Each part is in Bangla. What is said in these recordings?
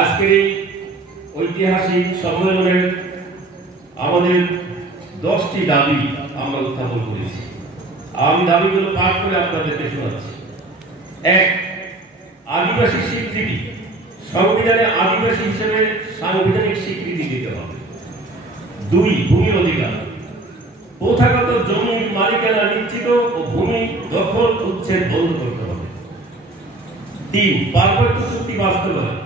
আজকের এই ঐতিহাসিক সম্মেলনের আমাদের 10টি দাবি আমরা উত্থাপন করেছি। আমি দাবিগুলো পাঠ করে আপনাদেরকে শোনাচ্ছি। 1. আদিবাসী স্বীকৃতি। সংবিধানে আদিবাসী হিসেবে সাংবিধানিক স্বীকৃতি দিতে হবে। 2. ভূমির অধিকার। প্রথাগত জমির মালিকানা নিশ্চিত ও ভূমি দখল উচ্ছেদ বন্ধ করতে হবে। 3. পার্বত্য চুক্তি বাস্তবায়ন।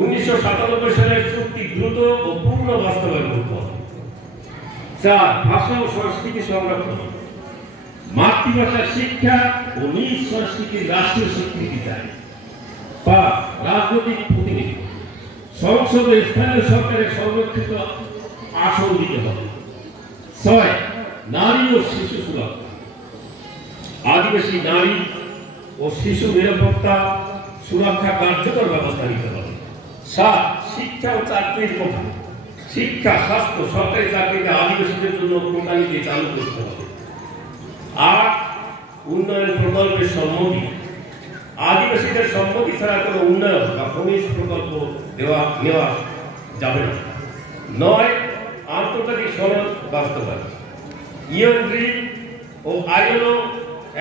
1997 সালের চুক্তি দ্রুত ও পূর্ণ বাস্তবায়ন করতে হবে। 4. ভাষা ও সংস্কৃতি সংরক্ষণ। মাতৃভাষার শিক্ষা ও নিজ সংস্কৃতির রাষ্ট্রীয় স্বীকৃতি চাই। 5. রাজনৈতিক প্রতিনিধি। সংসদে স্থানীয় সরকারের সংরক্ষিত আসন দিতে হবে। 6. নারী ও শিশু সুরক্ষা। আদিবাসী নারী ও শিশু নিরাপত্তা সুরক্ষা কার্যকর ব্যবস্থা নিতে হবে। 7. শিক্ষা ও চাকরির কথা। শিক্ষা, স্বাস্থ্য, সরকারি চাকরিতে আদিবাসীদের জন্য প্রণালীকে চালু করতে হবে। 8. উন্নয়ন প্রকল্পের সম্মতি। আদিবাসীদের সম্মতি ছাড়া কোনো উন্নয়ন বা খনিজ প্রকল্প নেওয়া যাবে না। 9. আন্তর্জাতিক সনদ বাস্তবায়ন। ইউএন ও ILO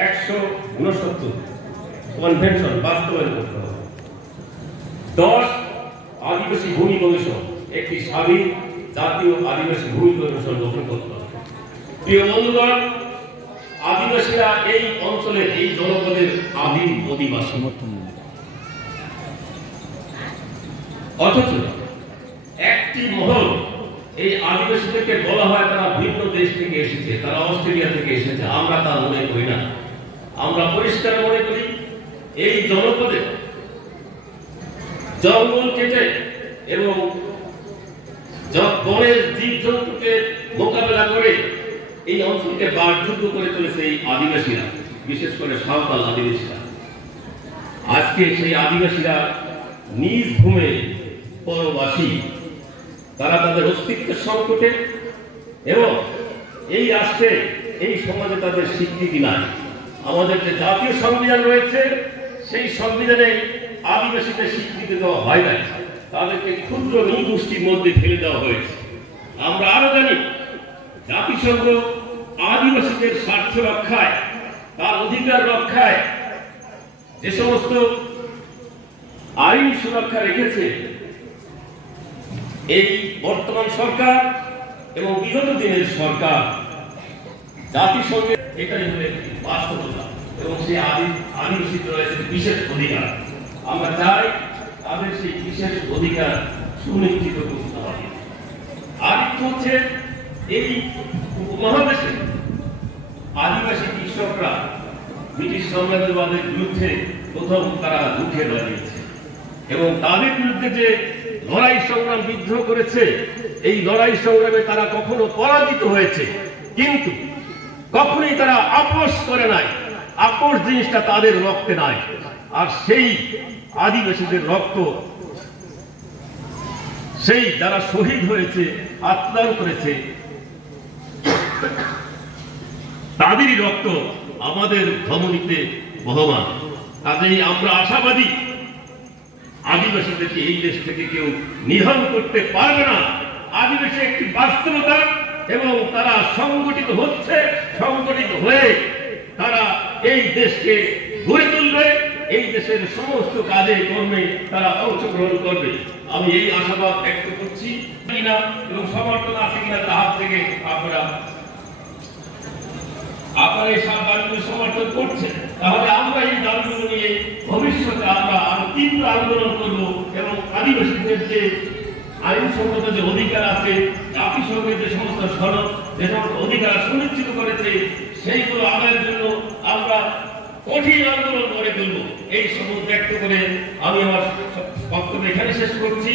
169 কনভেনশন বাস্তবায়ন করতে হবে। 10. আদিবাসী ভূমি কমিশন। একটি স্বাধীন জাতীয় আদিবাসী ভূমি কমিশন গঠন করতে হবে। প্রিয় বন্ধুগণ, আদিবাসীরা এই অঞ্চলের এই জনপদের আদিম অধিবাসী। অথচ একটি মহল এই আদিবাসীদেরকে বলা হয় তারা ভিন্ন দেশ থেকে এসেছে, তারা অস্ট্রেলিয়া থেকে এসেছে। আমরা তা মনে করি না। আমরা পরিষ্কার মনে করি এই জনপদে জঙ্গল কেটে এবং বনের জীবজন্তুকে মোকাবেলা করে এই অঞ্চলকে বাসযোগ্য করে তুলেছে এই আদিবাসীরা, বিশেষ করে সাঁওতাল আদিবাসীরা। আজকে সেই আদিবাসীরা নিজ ভূমে পরবাসী। তারা তাদের অস্তিত্বের সংকটে এবং এই রাষ্ট্রে এই সমাজে তাদের স্বীকৃতি নাই। আমাদের যে জাতীয় সংবিধান রয়েছে সেই সংবিধানে আদিবাসীদের স্বীকৃতি দেওয়া হয় নাই, তাদেরকে ক্ষুদ্র নৃগোষ্ঠীর মধ্যে ফেলে দেওয়া হয়েছে। আমরা আরো জানি জাতিসংঘ আদিবাসীদের স্বার্থ রক্ষায়, তার অধিকার রক্ষায় যে সমস্ত আইন সুরক্ষা রেখেছে, এই বর্তমান সরকার এবং বিগত দিনের সরকার জাতিসংঘের এটাই হলো একটি বাস্তবতা এবং সেই আদিবাসীদের রয়েছে বিশেষ অধিকার। আমরা চাই তাদের সেই বিশেষ অধিকার সুনিশ্চিত করতে হবে। আর হচ্ছে এই উপমহাদেশে আদিবাসী কৃষকরা ব্রিটিশ সাম্রাজ্যবাদের বিরুদ্ধে প্রথম তারা রুখে দাঁড়িয়েছে এবং তাদের বিরুদ্ধে যে লড়াই সংগ্রাম বিদ্রোহ করেছে, এই লড়াই সংগ্রামে তারা কখনো পরাজিত হয়েছে, কিন্তু কখনোই তারা আপোষ করে নাই। আপোষ জিনিসটা তাদের রক্তে নাই। আর সেই আদিবাসীদের রক্ত, সেই যারা শহীদ হয়েছে, আত্মদান করেছে, তাদেরই রক্ত আমাদের ধমনীতে বহমান। কাজেই আমরা আশাবাদী আদিবাসীদেরকে এই দেশ থেকে কেউ নিধন করতে পারবে না। আদিবাসী একটি বাস্তবতা এবং তারা সংগঠিত হচ্ছে, সংগঠিত হয়ে তারা এই দেশকে গড়ে তুলবে, এই দেশের সমস্ত কাজে কর্মে তারা অংশগ্রহণ করবে। আমি এই আশাবাদ ব্যক্ত করছি কিনা এবং সমর্থন আছে কিনা তার হাত থেকে আপনারা এই দাবিগুলো সমর্থন করছেন, তাহলে আমরা এই দাবিগুলো নিয়ে ভবিষ্যতে আমরা আরো তীব্র আন্দোলন করব এবং আদিবাসীদের যে আইনসম্মত যে অধিকার আছে, জাতিসংঘের যে সমস্ত সনদ যে সমস্ত অধিকার সুনিশ্চিত করেছে, সেইগুলো আদায়ের জন্য আমরা কঠিন আন্দোলন করে তুলব। এই শপথ ব্যক্ত করে আমি আমার বক্তব্য এখানে শেষ করছি।